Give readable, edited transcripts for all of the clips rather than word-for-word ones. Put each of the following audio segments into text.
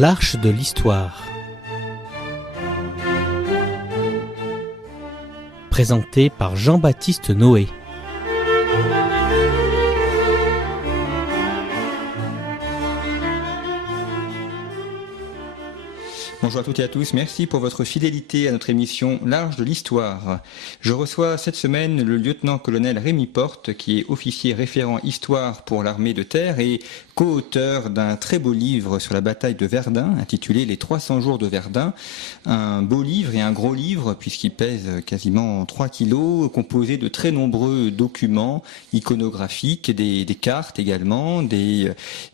L'Arche de l'Histoire. Présenté par Jean-Baptiste Noé. Bonjour à toutes et à tous, merci pour votre fidélité à notre émission L'Arche de l'Histoire. Je reçois cette semaine le lieutenant-colonel Rémi Porte, qui est officier référent histoire pour l'armée de terre et co-auteur d'un très beau livre sur la bataille de Verdun, intitulé Les 300 jours de Verdun. Un beau livre et un gros livre, puisqu'il pèse quasiment 3 kilos, composé de très nombreux documents iconographiques, des cartes également, des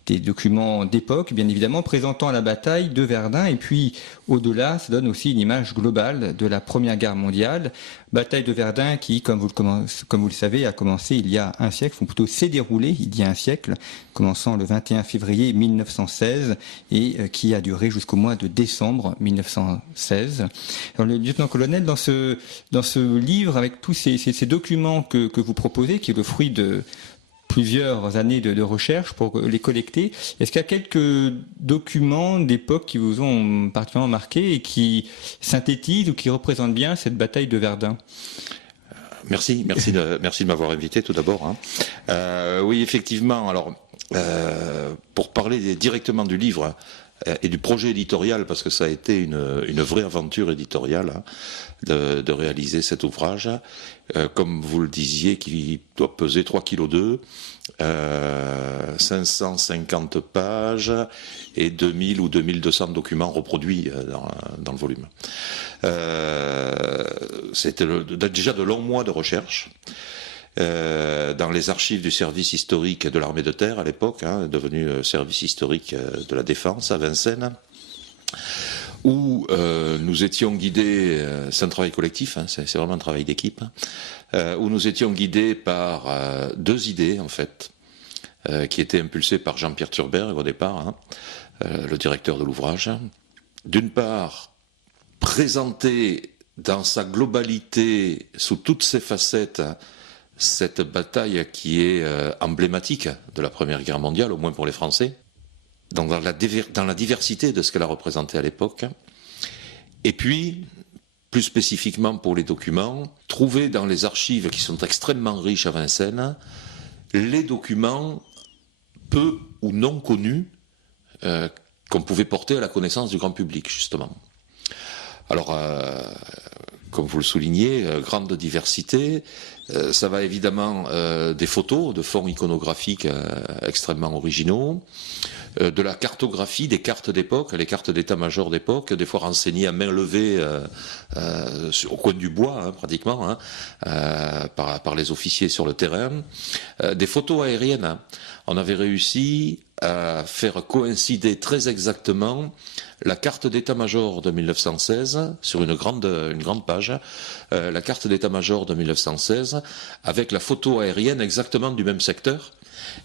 documents d'époque, bien évidemment, présentant la bataille de Verdun. Et puis, au-delà, ça donne aussi une image globale de la Première Guerre mondiale. Bataille de Verdun qui, comme vous le savez, a commencé il y a un siècle, ou plutôt s'est déroulée il y a un siècle, commençant le 21 février 1916 et qui a duré jusqu'au mois de décembre 1916. Alors, le lieutenant-colonel, dans ce livre, avec tous ces documents que vous proposez, qui est le fruit de plusieurs années de recherche pour les collecter. Est-ce qu'il y a quelques documents d'époque qui vous ont particulièrement marqué et qui synthétisent ou qui représentent bien cette bataille de Verdun ? Merci de m'avoir invité tout d'abord. Oui, effectivement. Alors, pour parler directement du livre et du projet éditorial, parce que ça a été une vraie aventure éditoriale de réaliser cet ouvrage, comme vous le disiez, qui doit peser 3,2 kg, 550 pages et 2000 ou 2200 documents reproduits dans le volume. C'était déjà de longs mois de recherche. Dans les archives du service historique de l'armée de terre à l'époque, devenu service historique de la défense à Vincennes, où nous étions guidés, c'est un travail collectif, c'est vraiment un travail d'équipe, où nous étions guidés par deux idées en fait, qui étaient impulsées par Jean-Pierre Thurberg au départ, le directeur de l'ouvrage. D'une part, présenter dans sa globalité, sous toutes ses facettes, cette bataille qui est emblématique de la Première Guerre mondiale, au moins pour les Français, dans la diversité de ce qu'elle a représenté à l'époque. Et puis, plus spécifiquement pour les documents, trouver dans les archives qui sont extrêmement riches à Vincennes, les documents peu ou non connus qu'on pouvait porter à la connaissance du grand public, justement. Alors, comme vous le soulignez, grande diversité. Ça va évidemment des photos de fonds iconographiques extrêmement originaux, de la cartographie, des cartes d'époque, les cartes d'état-major d'époque, des fois renseignées à main levée au coin du bois, pratiquement, par les officiers sur le terrain. Des photos aériennes. On avait réussi à faire coïncider très exactement la carte d'état-major de 1916 sur une grande page, la carte d'état-major de 1916 avec la photo aérienne exactement du même secteur.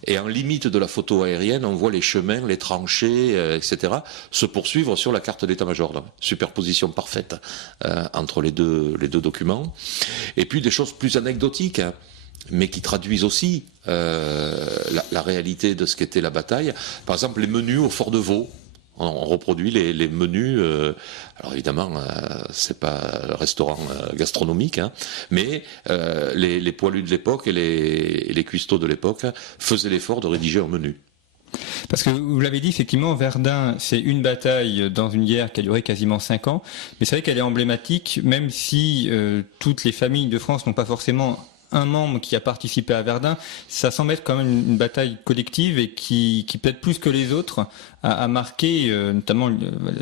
Et en limite de la photo aérienne, on voit les chemins, les tranchées, etc. se poursuivre sur la carte d'état-major. Donc, superposition parfaite entre les deux documents. Et puis des choses plus anecdotiques, mais qui traduisent aussi la réalité de ce qu'était la bataille. Par exemple, les menus au Fort de Vaux. On reproduit les menus. Alors évidemment, c'est pas un restaurant gastronomique, mais les poilus de l'époque et les cuistots de l'époque faisaient l'effort de rédiger un menu. Parce que vous l'avez dit, effectivement, Verdun, c'est une bataille dans une guerre qui a duré quasiment 5 ans, mais c'est vrai qu'elle est emblématique, même si toutes les familles de France n'ont pas forcément un membre qui a participé à Verdun, ça semble être quand même une bataille collective et qui peut-être plus que les autres a marqué notamment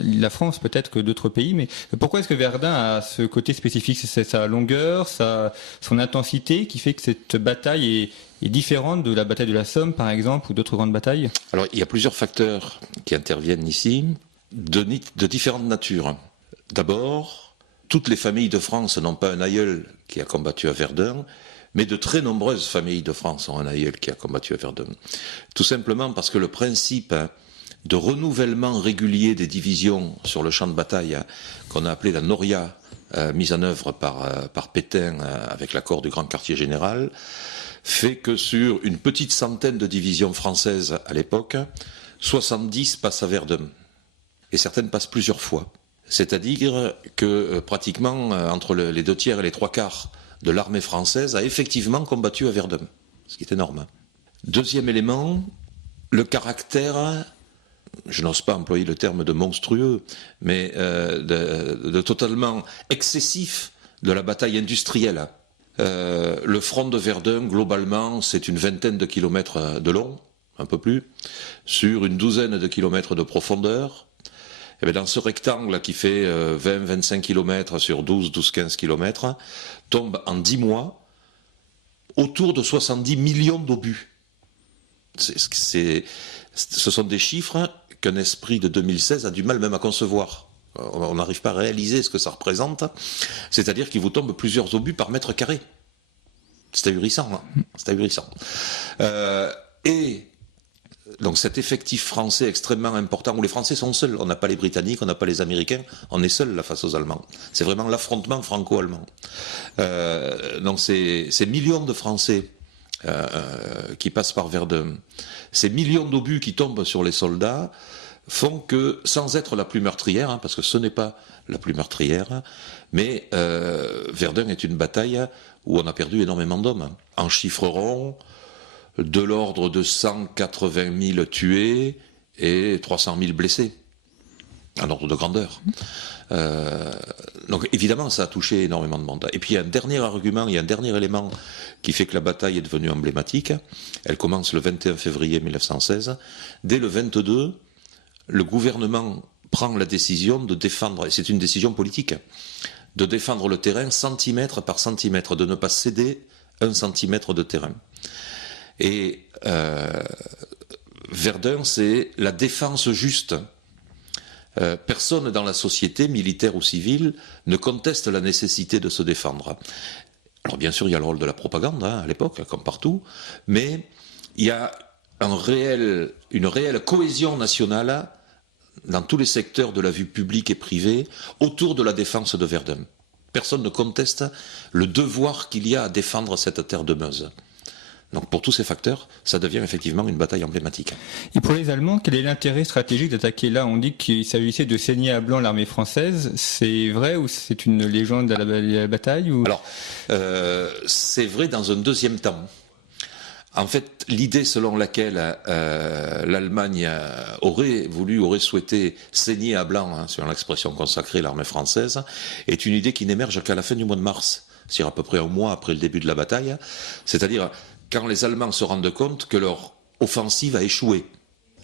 la France peut-être que d'autres pays. Mais pourquoi est-ce que Verdun a ce côté spécifique ? C'est sa longueur, son intensité qui fait que cette bataille est différente de la bataille de la Somme par exemple ou d'autres grandes batailles ? Alors il y a plusieurs facteurs qui interviennent ici de différentes natures. D'abord, toutes les familles de France n'ont pas un aïeul qui a combattu à Verdun, mais de très nombreuses familles de France ont un aïeul qui a combattu à Verdun. Tout simplement parce que le principe de renouvellement régulier des divisions sur le champ de bataille, qu'on a appelé la Noria, mise en œuvre par Pétain avec l'accord du grand quartier général, fait que sur une petite centaine de divisions françaises à l'époque, 70 passent à Verdun. et certaines passent plusieurs fois. C'est-à-dire que pratiquement entre les 2/3 et les 3/4 de l'armée française a effectivement combattu à Verdun, ce qui est énorme. Deuxième élément, le caractère, je n'ose pas employer le terme de monstrueux, mais de totalement excessif de la bataille industrielle. Le front de Verdun, globalement, c'est une vingtaine de kilomètres de long, un peu plus, sur une douzaine de kilomètres de profondeur. Et bien dans ce rectangle qui fait 20-25 kilomètres sur 12-15 kilomètres, tombe en 10 mois autour de 70 millions d'obus. Ce sont des chiffres qu'un esprit de 2016 a du mal même à concevoir. On n'arrive pas à réaliser ce que ça représente. C'est-à-dire qu'il vous tombe plusieurs obus par mètre carré. C'est ahurissant. Hein, c'est ahurissant. Et donc cet effectif français extrêmement important, où les Français sont seuls. On n'a pas les Britanniques, on n'a pas les Américains. On est seuls là face aux Allemands. C'est vraiment l'affrontement franco-allemand. Donc ces millions de Français qui passent par Verdun, ces millions d'obus qui tombent sur les soldats, font que, sans être la plus meurtrière, hein, parce que ce n'est pas la plus meurtrière, mais Verdun est une bataille où on a perdu énormément d'hommes. En chiffres ronds, de l'ordre de 180 000 tués et 300 000 blessés, en ordre de grandeur. Donc évidemment, ça a touché énormément de monde. Et puis il y a un dernier argument, il y a un dernier élément qui fait que la bataille est devenue emblématique. Elle commence le 21 février 1916. Dès le 22, le gouvernement prend la décision de défendre, et c'est une décision politique, de défendre le terrain centimètre par centimètre, de ne pas céder 1 centimètre de terrain. Et Verdun, c'est la défense juste. Personne dans la société, militaire ou civile, ne conteste la nécessité de se défendre. Alors bien sûr, il y a le rôle de la propagande, hein, à l'époque, comme partout, mais il y a une réelle cohésion nationale dans tous les secteurs de la vie publique et privée autour de la défense de Verdun. Personne ne conteste le devoir qu'il y a à défendre cette terre de Meuse. Donc pour tous ces facteurs, ça devient effectivement une bataille emblématique. Et pour les Allemands, quel est l'intérêt stratégique d'attaquer là? On dit qu'il s'agissait de saigner à blanc l'armée française. C'est vrai ou c'est une légende à la bataille ou... Alors, c'est vrai dans un deuxième temps. En fait, l'idée selon laquelle l'Allemagne aurait souhaité saigner à blanc, hein, selon l'expression consacrée, l'armée française, est une idée qui n'émerge qu'à la fin du mois de mars, c'est-à-dire à peu près un mois après le début de la bataille, c'est-à-dire quand les Allemands se rendent compte que leur offensive a échoué.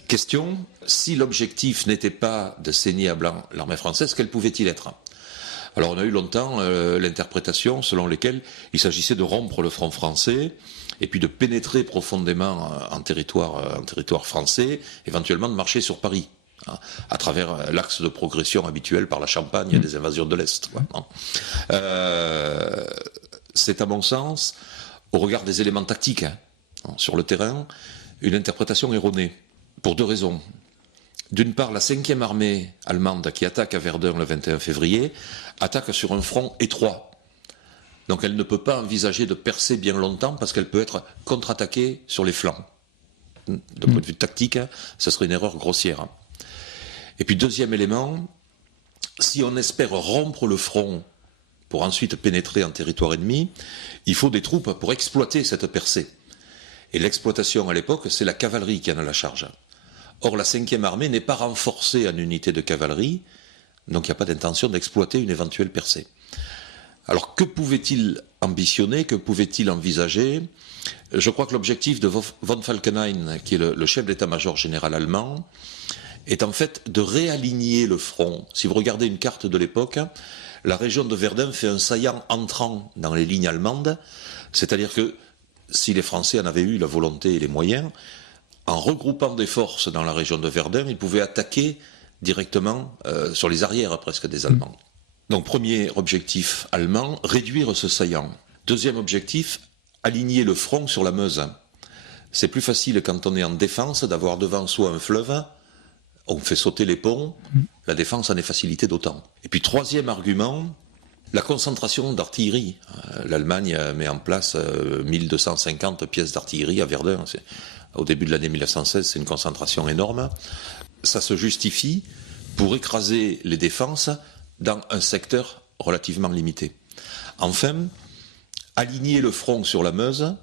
Question, si l'objectif n'était pas de saigner à blanc l'armée française, quel pouvait-il être? Alors on a eu longtemps l'interprétation selon laquelle il s'agissait de rompre le front français et puis de pénétrer profondément en territoire français, éventuellement de marcher sur Paris, hein, à travers l'axe de progression habituel par la Champagne des invasions de l'Est. C'est à mon sens, au regard des éléments tactiques hein, sur le terrain, une interprétation erronée, pour deux raisons. D'une part, la 5e armée allemande qui attaque à Verdun le 21 février attaque sur un front étroit. Donc elle ne peut pas envisager de percer bien longtemps parce qu'elle peut être contre-attaquée sur les flancs. D'un point de vue tactique, ce serait une erreur grossière. Et puis deuxième élément, si on espère rompre le front pour ensuite pénétrer en territoire ennemi, il faut des troupes pour exploiter cette percée. Et l'exploitation à l'époque, c'est la cavalerie qui en a la charge. Or, la 5e armée n'est pas renforcée en unité de cavalerie, donc il n'y a pas d'intention d'exploiter une éventuelle percée. Alors, que pouvait-il ambitionner, que pouvait-il envisager? Je crois que l'objectif de von Falkenhayn, qui est le chef d'état-major général allemand, est en fait de réaligner le front. Si vous regardez une carte de l'époque, la région de Verdun fait un saillant entrant dans les lignes allemandes, c'est-à-dire que si les Français en avaient eu la volonté et les moyens, en regroupant des forces dans la région de Verdun, ils pouvaient attaquer directement sur les arrières presque des Allemands. Donc premier objectif allemand, réduire ce saillant. Deuxième objectif, aligner le front sur la Meuse. C'est plus facile quand on est en défense d'avoir devant soi un fleuve, on fait sauter les ponts, la défense en est facilitée d'autant. Et puis troisième argument, la concentration d'artillerie. L'Allemagne met en place 1250 pièces d'artillerie à Verdun. Au début de l'année 1916, c'est une concentration énorme. Ça se justifie pour écraser les défenses dans un secteur relativement limité. Enfin, aligner le front sur la Meuse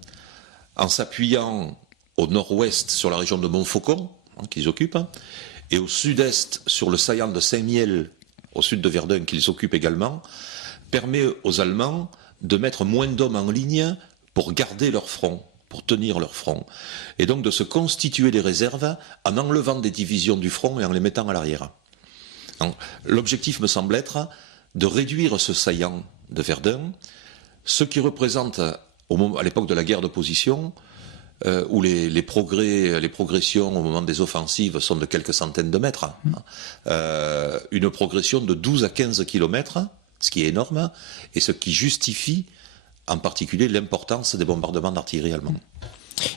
en s'appuyant au nord-ouest sur la région de Montfaucon, qu'ils occupent, et au sud-est sur le saillant de Saint-Mihiel, au sud de Verdun, qu'ils occupent également, permet aux Allemands de mettre moins d'hommes en ligne pour garder leur front, pour tenir leur front, et donc de se constituer des réserves en enlevant des divisions du front et en les mettant à l'arrière. Donc, l'objectif me semble être de réduire ce saillant de Verdun, ce qui représente, à l'époque de la guerre de position, où les progressions au moment des offensives sont de quelques centaines de mètres, une progression de 12 à 15 kilomètres, ce qui est énorme, et ce qui justifie en particulier l'importance des bombardements d'artillerie allemands.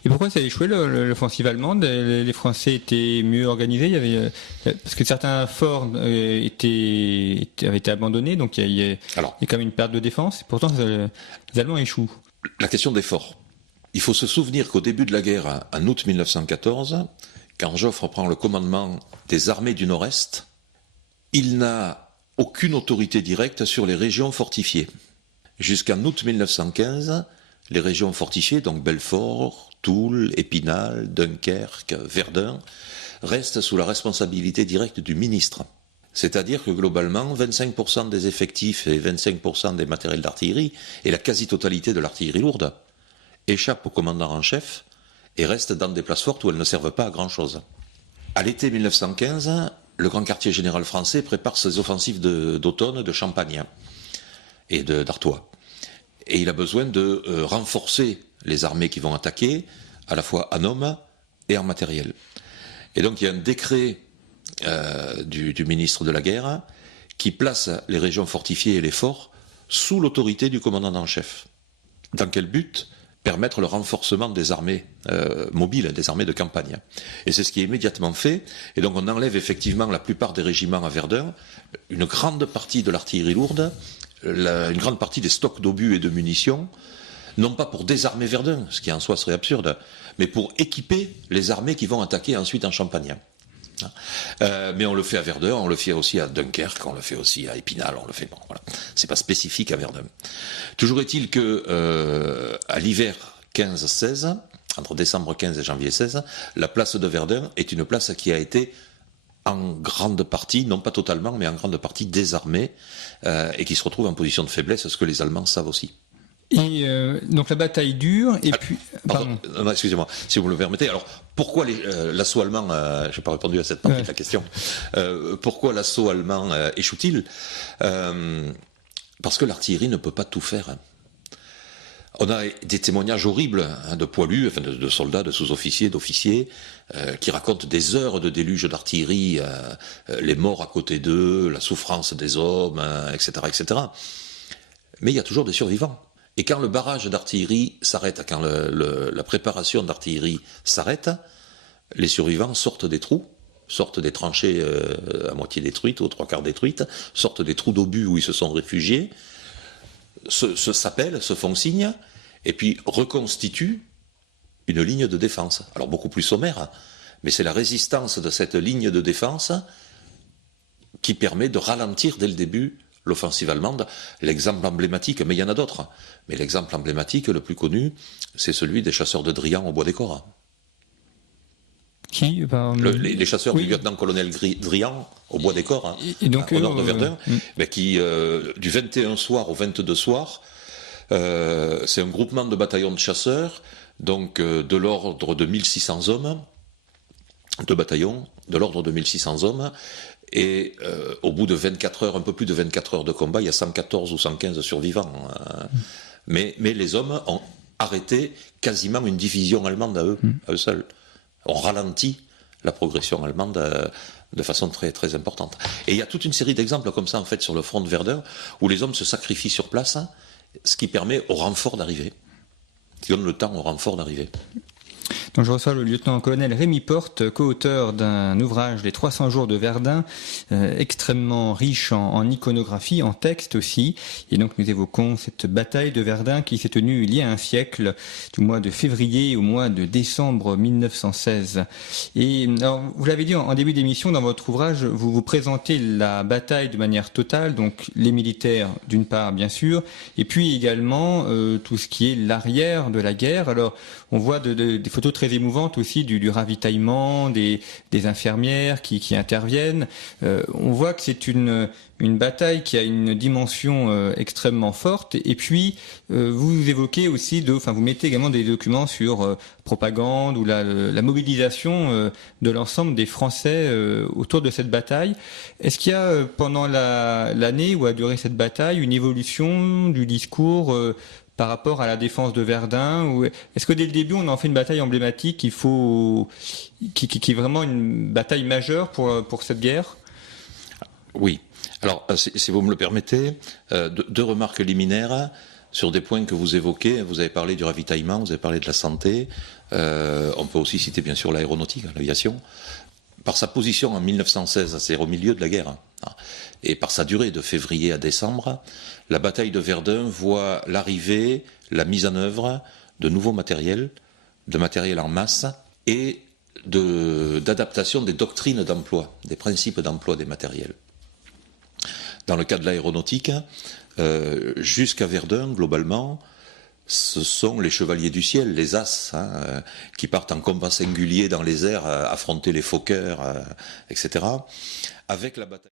Et pourquoi ça a échoué l'offensive allemande? Les Français étaient mieux organisés, parce que certains forts avaient été abandonnés, donc il y a quand même une perte de défense, et pourtant les Allemands échouent. La question des forts. Il faut se souvenir qu'au début de la guerre, en août 1914, quand Joffre prend le commandement des armées du Nord-Est, il n'a aucune autorité directe sur les régions fortifiées. Jusqu'en août 1915, les régions fortifiées, donc Belfort, Toul, Épinal, Dunkerque, Verdun, restent sous la responsabilité directe du ministre. C'est-à-dire que globalement, 25% des effectifs et 25% des matériels d'artillerie, et la quasi-totalité de l'artillerie lourde, échappent au commandant en chef et restent dans des places fortes où elles ne servent pas à grand-chose. À l'été 1915, le grand quartier général français prépare ses offensives d'automne de Champagne et d'Artois. Et il a besoin de renforcer les armées qui vont attaquer, à la fois en hommes et en matériel. Et donc il y a un décret du ministre de la guerre qui place les régions fortifiées et les forts sous l'autorité du commandant en chef. Dans quel but ? Permettre le renforcement des armées mobiles, des armées de campagne. Et c'est ce qui est immédiatement fait. Et donc on enlève effectivement la plupart des régiments à Verdun, une grande partie de l'artillerie lourde, une grande partie des stocks d'obus et de munitions, non pas pour désarmer Verdun, ce qui en soi serait absurde, mais pour équiper les armées qui vont attaquer ensuite en Champagne. Mais on le fait à Verdun, on le fait aussi à Dunkerque, on le fait aussi à Épinal, on le fait. Bon, voilà. C'est pas spécifique à Verdun. Toujours est-il que à l'hiver 15-16, entre décembre 15 et janvier 16, la place de Verdun est une place qui a été en grande partie, non pas totalement, mais en grande partie désarmée et qui se retrouve en position de faiblesse, ce que les Allemands savent aussi. Et donc la bataille dure, et puis... Pardon. Non, excusez-moi, si vous me le permettez. Alors, pourquoi l'assaut allemand, je n'ai pas répondu à cette partie de la question, pourquoi l'assaut allemand échoue-t-il Parce que l'artillerie ne peut pas tout faire. On a des témoignages horribles de poilus, enfin de soldats, de sous-officiers, d'officiers, qui racontent des heures de déluge d'artillerie, les morts à côté d'eux, la souffrance des hommes, etc., etc. Mais il y a toujours des survivants. Et quand le barrage d'artillerie s'arrête, quand la préparation d'artillerie s'arrête, les survivants sortent des trous, sortent des tranchées à moitié détruites, aux trois quarts détruites, sortent des trous d'obus où ils se sont réfugiés, s'appellent, se font signe, et puis reconstituent une ligne de défense. Alors beaucoup plus sommaire, mais c'est la résistance de cette ligne de défense qui permet de ralentir dès le début l'offensive allemande. L'exemple emblématique, mais il y en a d'autres, mais l'exemple emblématique, le plus connu, c'est celui des chasseurs de Drian au Bois des Corps. Qui les chasseurs du lieutenant-colonel Drian au Bois des Corps, au nord de Verdun, mais qui, du 21 soir au 22 soir, c'est un groupement de bataillons de chasseurs, donc de l'ordre de 1600 hommes, de bataillons, de l'ordre de 1600 hommes, et au bout de 24 heures, un peu plus de 24 heures de combat, il y a 114 ou 115 survivants. Mais les hommes ont arrêté quasiment une division allemande à eux seuls. On ralentit la progression allemande de façon très, très importante. Et il y a toute une série d'exemples comme ça, en fait, sur le front de Verdun, où les hommes se sacrifient sur place, ce qui permet au renfort d'arriver, qui donne le temps au renfort d'arriver. Donc je reçois le lieutenant-colonel Rémi Porte, co-auteur d'un ouvrage, Les 300 jours de Verdun, extrêmement riche en iconographie, en texte aussi. Et donc nous évoquons cette bataille de Verdun qui s'est tenue il y a un siècle, du mois de février au mois de décembre 1916. Et alors, vous l'avez dit en début d'émission, dans votre ouvrage, vous vous présentez la bataille de manière totale, donc les militaires d'une part bien sûr, et puis également tout ce qui est l'arrière de la guerre. Alors on voit des photos très émouvantes aussi du ravitaillement, des infirmières qui interviennent. On voit que c'est une bataille qui a une dimension extrêmement forte. Et puis vous évoquez aussi, vous mettez également des documents sur propagande ou la mobilisation de l'ensemble des Français autour de cette bataille. Est-ce qu'il y a pendant l'année où a duré cette bataille une évolution du discours par rapport à la défense de Verdun, ou est-ce que dès le début on en fait une bataille emblématique qui est vraiment une bataille majeure pour cette guerre? Oui. Alors, si vous me le permettez, deux remarques liminaires sur des points que vous évoquez. Vous avez parlé du ravitaillement, vous avez parlé de la santé. On peut aussi citer bien sûr l'aéronautique, l'aviation. Par sa position en 1916, c'est au milieu de la guerre, et par sa durée de février à décembre, la bataille de Verdun voit l'arrivée, la mise en œuvre de nouveaux matériels, de matériel en masse et d'adaptation des doctrines d'emploi, des principes d'emploi des matériels. Dans le cas de l'aéronautique, jusqu'à Verdun, globalement, ce sont les chevaliers du ciel, les As, qui partent en combat singulier dans les airs, affronter les Fokkers, etc. Avec la bataille